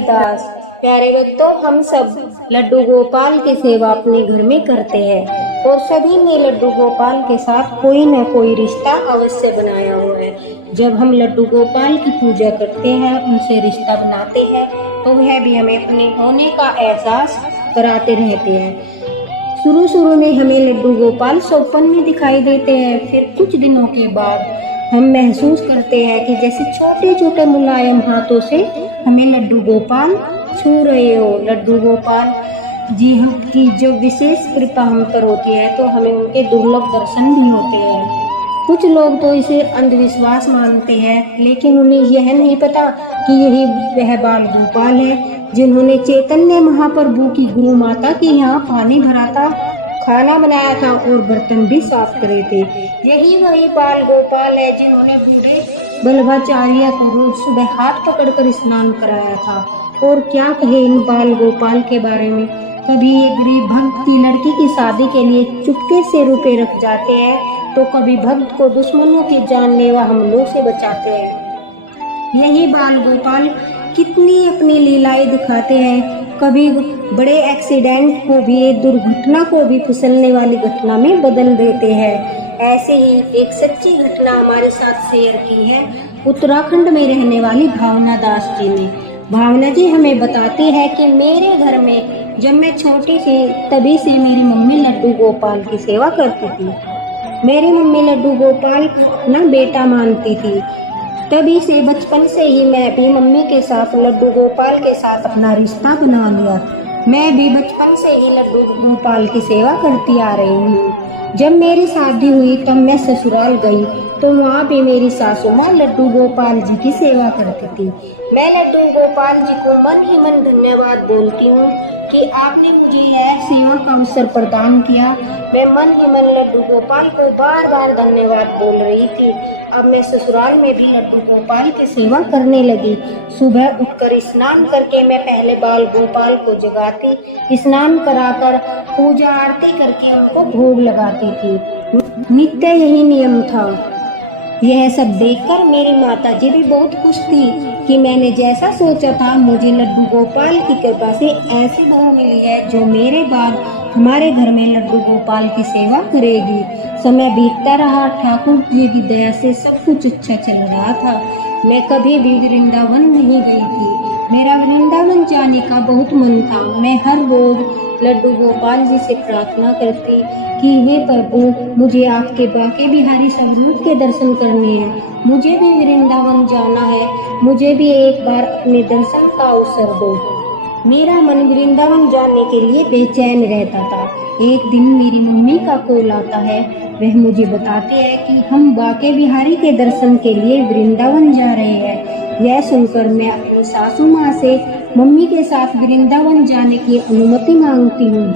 तुलसीदास। प्यारे भक्तों, हम सब लड्डू गोपाल की सेवा अपने घर में करते हैं और सभी ने लड्डू गोपाल के साथ कोई न कोई रिश्ता अवश्य बनाया हुआ है। जब हम लड्डू गोपाल की पूजा करते हैं, उनसे रिश्ता बनाते हैं, तो वह भी हमें अपने होने का एहसास कराते रहते हैं। शुरू में हमें लड्डू गोपाल स्वप्न में दिखाई देते हैं, फिर कुछ दिनों के बाद हम महसूस करते हैं कि जैसे छोटे छोटे मुलायम हाथों से हमें लड्डू गोपाल छू रहे हो। लड्डू गोपाल जी की जो विशेष कृपा हम पर होती है, तो हमें उनके दुर्लभ दर्शन भी होते हैं। कुछ लोग तो इसे अंधविश्वास मानते हैं, लेकिन उन्हें यह नहीं पता कि यही वह बाल गोपाल है जिन्होंने चैतन्य महाप्रभु की गुरु माता के यहाँ पानी भरा था, खाना बनाया था और बर्तन भी साफ करे थे। यही वही बाल गोपाल है जिन्होंने बूढ़े बल्लभाचार्य को रोज सुबह हाथ पकड़कर स्नान कराया था। और क्या कहे इन बाल गोपाल के बारे में। कभी एक गरीब भक्त की लड़की की शादी के लिए चुपके से रुपए रख जाते हैं, तो कभी भक्त को दुश्मनों के जानलेवा हमलों से बचाते हैं। यही बाल गोपाल कितनी अपनी लीलाएं दिखाते हैं। कभी बड़े एक्सीडेंट को भी, दुर्घटना को भी फिसलने वाली घटना में बदल देते हैं। ऐसे ही एक सच्ची घटना हमारे साथ शेयर की है उत्तराखंड में रहने वाली भावना दास जी ने। भावना जी हमें बताती है कि मेरे घर में जब मैं छोटी थी, तभी से मेरी मम्मी लड्डू गोपाल की सेवा करती थी। मेरी मम्मी लड्डू गोपाल ना बेटा मानती थी। तभी से बचपन से ही मैं भी मम्मी के साथ लड्डू गोपाल के साथ अपना रिश्ता बना लिया। मैं भी बचपन से ही लड्डू गोपाल की सेवा करती आ रही हूँ। जब मेरी शादी हुई तब मैं ससुराल गई, तो वहाँ पे मेरी सासू माँ लड्डू गोपाल जी की सेवा करती थी। मैं लड्डू गोपाल जी को मन ही मन धन्यवाद बोलती हूँ कि आपने मुझे यह सेवा का अवसर प्रदान किया। मैं मन ही मन लड्डू गोपाल को बार बार धन्यवाद बोल रही थी। अब मैं ससुराल में भी लड्डू गोपाल की सेवा करने लगी। सुबह उठकर स्नान करके मैं पहले बाल गोपाल को जगाती, स्नान कराकर पूजा आरती करके उनको भोग लगाती थी। नित्य यही नियम था। यह सब देखकर मेरी माता जी भी बहुत खुश थी कि मैंने जैसा सोचा था, मुझे लड्डू गोपाल की कृपा से ऐसी बहू मिली है जो मेरे बाद हमारे घर में लड्डू गोपाल की सेवा करेगी। समय बीतता रहा, ठाकुर जी की दया से सब कुछ अच्छा चल रहा था। मैं कभी भी वृंदावन नहीं गई थी। मेरा वृंदावन जाने का बहुत मन था। मैं हर रोज लड्डू गोपाल जी से प्रार्थना करती कि हे प्रभु, मुझे आपके बांके बिहारी स्वरूप के दर्शन करने हैं, मुझे भी वृंदावन जाना है, मुझे भी एक बार अपने दर्शन का अवसर दो। मेरा मन वृंदावन जाने के लिए बेचैन रहता था। एक दिन मेरी मम्मी का कॉल आता है। वह मुझे बताते हैं कि हम बांके बिहारी के दर्शन के लिए वृंदावन जा रहे हैं। यह सुनकर मैं अपनी सासू माँ से मम्मी के साथ वृंदावन जाने की अनुमति मांगती हूँ।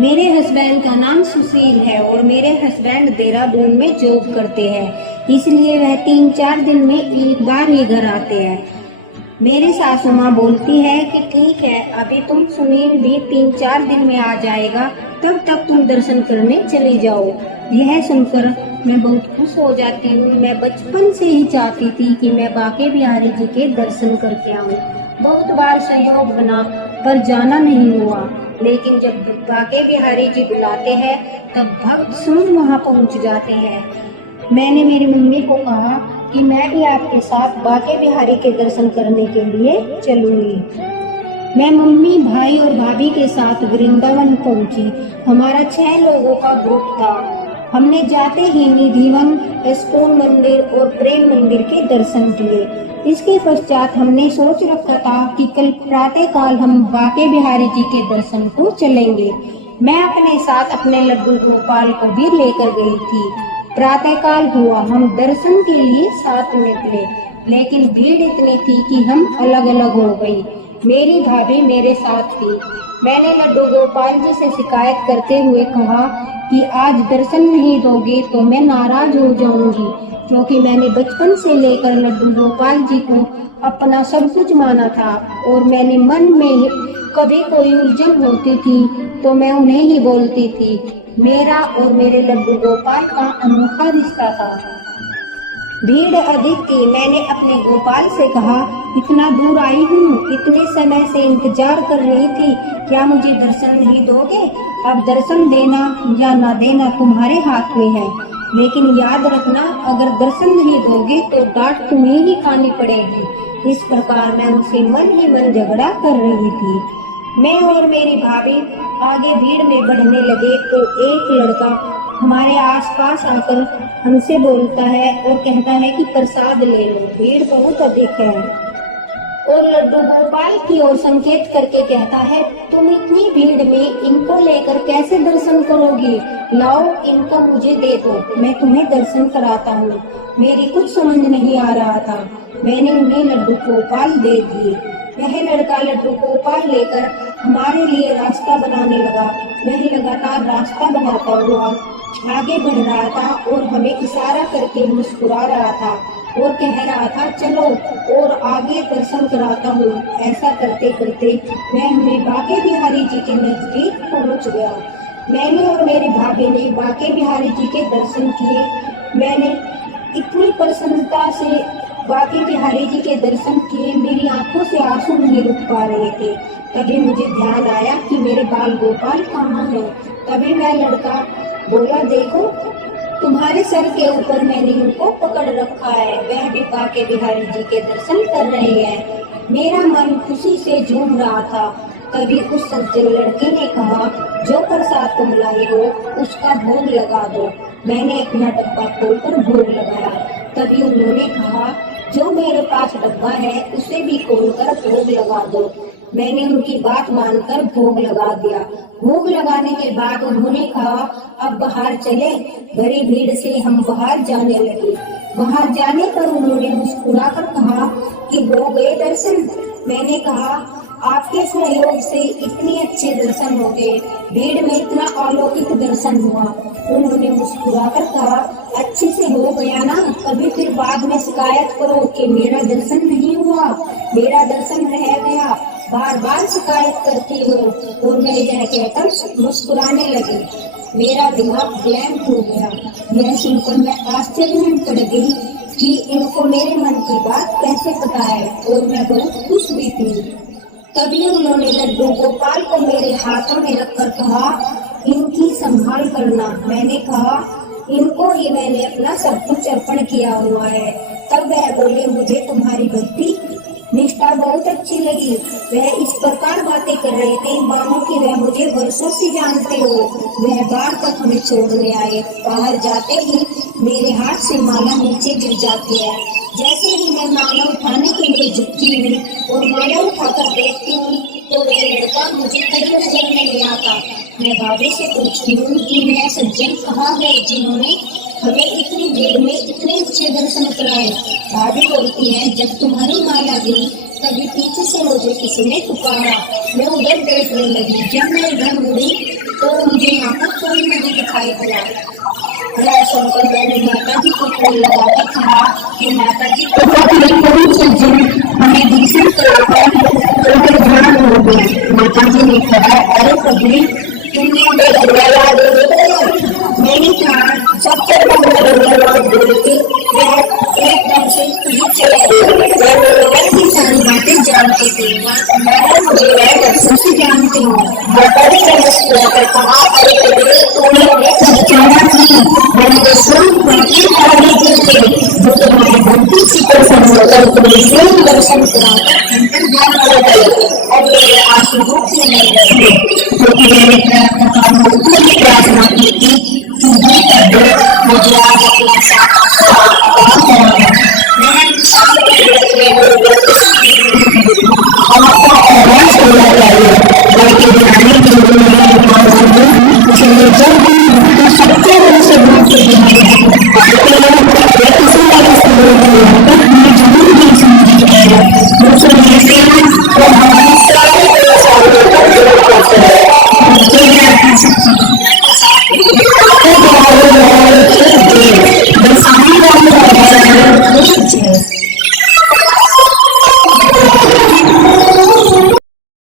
मेरे हस्बैंड का नाम सुशील है और मेरे हस्बैंड देहरादून में जॉब करते हैं, इसलिए वह 3-4 दिन में एक बार ही घर आते हैं। मेरी सासू माँ बोलती है कि ठीक है, अभी तुम सुनील भी 3-4 दिन में आ जाएगा, तब तक तुम दर्शन करने चली जाओ। यह सुनकर मैं बहुत खुश हो जाती हूँ। मैं बचपन से ही चाहती थी कि मैं बांके बिहारी जी के दर्शन करके आऊँ। बहुत बार संयोग बना पर जाना नहीं हुआ, लेकिन जब बांके बिहारी जी बुलाते हैं तब भक्त स्वयं वहाँ पहुँच जाते हैं। मैंने मेरी मम्मी को कहा कि मैं भी आपके साथ बांके बिहारी के दर्शन करने के लिए चलूंगी। मैं मम्मी, भाई और भाभी के साथ वृंदावन पहुंची। हमारा 6 लोगों का ग्रुप था। हमने जाते ही निधिवन, इस्कॉन मंदिर और प्रेम मंदिर के दर्शन किए। इसके पश्चात हमने सोच रखा था कि कल प्रातःकाल हम बांके बिहारी जी के दर्शन को चलेंगे। मैं अपने साथ अपने लड्डू गोपाल को भी लेकर गई थी। प्रातःकाल हुआ, हम दर्शन के लिए साथ निकले, लेकिन भीड़ इतनी थी कि हम अलग अलग हो गई। मेरी भाभी मेरे साथ थी। मैंने लड्डू गोपाल जी से शिकायत करते हुए कहा कि आज दर्शन नहीं दोगे तो मैं नाराज हो जाऊंगी, क्योंकि मैंने बचपन से लेकर लड्डू गोपाल जी को अपना सब कुछ माना था और मैंने मन में कभी कोई उलझन होती थी तो मैं उन्हें ही बोलती थी। मेरा और मेरे लड्डू गोपाल का अनोखा रिश्ता था। भीड़ अधिक थी। मैंने अपने गोपाल से कहा इतना दूर आई हूँ, इतने समय से इंतजार कर रही थी, क्या मुझे दर्शन नहीं दोगे? अब दर्शन देना या ना देना तुम्हारे हाथ में है, लेकिन याद रखना अगर दर्शन नहीं दोगे तो डांट तुम्हें ही खानी पड़ेगी। इस प्रकार मैं उनसे मन ही मन झगड़ा कर रही थी। मैं और मेरी भाभी आगे भीड़ में बढ़ने लगे तो एक लड़का हमारे आसपास आकर हमसे बोलता है और कहता है कि प्रसाद ले लो, भीड़ बहुत अधिक है। और लड्डू गोपाल की ओर संकेत करके कहता है, तुम इतनी भीड़ में इनको लेकर कैसे दर्शन करोगी? लाओ इनको मुझे दे दो, मैं तुम्हें दर्शन कराता हूँ। मेरी कुछ समझ नहीं आ रहा था, मैंने उन्हें लड्डू गोपाल दे दिए। वह लड़का लड्डू गोपाल लेकर हमारे लिए रास्ता बनाने लगा। वह लगातार रास्ता बनाता हुआ आगे बढ़ रहा था और हमें इशारा करके मुस्कुरा रहा था और कह रहा था, चलो और आगे दर्शन कराता हूँ। ऐसा करते करते मैं हमें बांके बिहारी जी के नजदीक पहुँच गया। मैंने और मेरी भाभी ने बांके बिहारी जी के दर्शन किए। मैंने इतनी प्रसन्नता से बांके बिहारी जी के दर्शन किए, मेरी आंखों से आंसू नहीं रुक पा रहे थे। तभी मुझे ध्यान आया कि मेरे बाल गोपाल कहाँ है। तभी मैं लड़का बोला, देखो तुम्हारे सर के ऊपर मैंने उनको पकड़ रखा है, वह भी बांके बिहारी जी के दर्शन कर रहे हैं। मेरा मन खुशी से झूम रहा था। तभी उस सज्जन लड़के ने कहा, जो प्रसाद तुम लाए हो उसका भोग लगा दो। मैंने अपना डब्बा खोलकर भोग लगाया। तभी उन्होंने कहा, जो मेरे पास डब्बा है उसे भी खोलकर भोग लगा दो। मैंने उनकी बात मानकर भोग लगा दिया। भोग लगाने के बाद उन्होंने कहा, अब बाहर चले। बड़ी भीड़ से हम बाहर जाने लगे। बाहर जाने पर उन्होंने मुस्कुराकर कहा कि हो गए दर्शन। मैंने कहा, आपके सहयोग से इतने अच्छे दर्शन हो गए, भीड़ में इतना अलौकिक दर्शन हुआ। उन्होंने मुस्कुराकर कहा, अच्छे से हो गया ना, कभी फिर बाद में शिकायत करो कि मेरा दर्शन नहीं हुआ, मेरा दर्शन रह गया, बार बार शिकायत करती हो। और मैं यह कहकर मुस्कुराने लगी। मेरा दिमाग ब्लैंक हो गया। यह सुनकर मैं आश्चर्य में पड़ गई कि इनको मेरे मन की बात कैसे पता है, और मैं बहुत खुश भी थी। तभी उन्होंने लड्डू गोपाल को मेरे हाथों में रखकर कहा, इनकी संभाल करना। मैंने कहा, इनको ही मैंने अपना सब कुछ अर्पण किया हुआ है। तब वह बोले, मुझे तुम्हारी भक्ति निष्ठा बहुत अच्छी लगी। वह इस प्रकार बातें कर रहे थे मानो कि वह मुझे वर्षों से जानते हो। वह बाहर तक हमें छोड़ने आए। बाहर जाते ही मेरे हाथ से माला नीचे गिर जाती है। जैसे ही मैं माला उठाने के लिए झुकती हूँ और माला उठाकर देखती हूँ तो वह लड़का मुझे कहीं नजर नहीं आता। मैं भाभी से पूछती हूँ कि वह सज्जन कहाँ है जिन्होंने हमें इतनी भीड़ में इतने अच्छे दर्शन कराए। भाभी बोलती है, जब तुम्हारी माला गिरी तभी पीछे से मुझे किसी ने पुकारा। मैं उधर देखने लगी। जब मैं इधर मुड़ी तो मुझे यहाँ पर कोई नहीं दिखाई दिया। मैं सुनकर मैंने माता जी को फोन लगाकर कहा कि माता जी सज्जन हमें दर्शन कराकर तो ध्यान हो गया। माता जी ने कहा, अरे पगली तुमने मेरा दरवाजा देखा? मैंने कहा, सबसे बोलती एकदम से चले गए। सारी बातें जानते थे, मुझे दर्शन से जानते हो। माता जी ने मुस्कुराकर कहा, अरे पगली तुमने हमें पहचाना नहीं, मैंने जो तुम्हारी भक्ति से प्रसन्न होकर तुम्हें सेम दर्शन कराकर अंतर ध्यान हो गए और मेरे आंसू रूप से नहीं रखे, क्योंकि मैंने प्रार्थना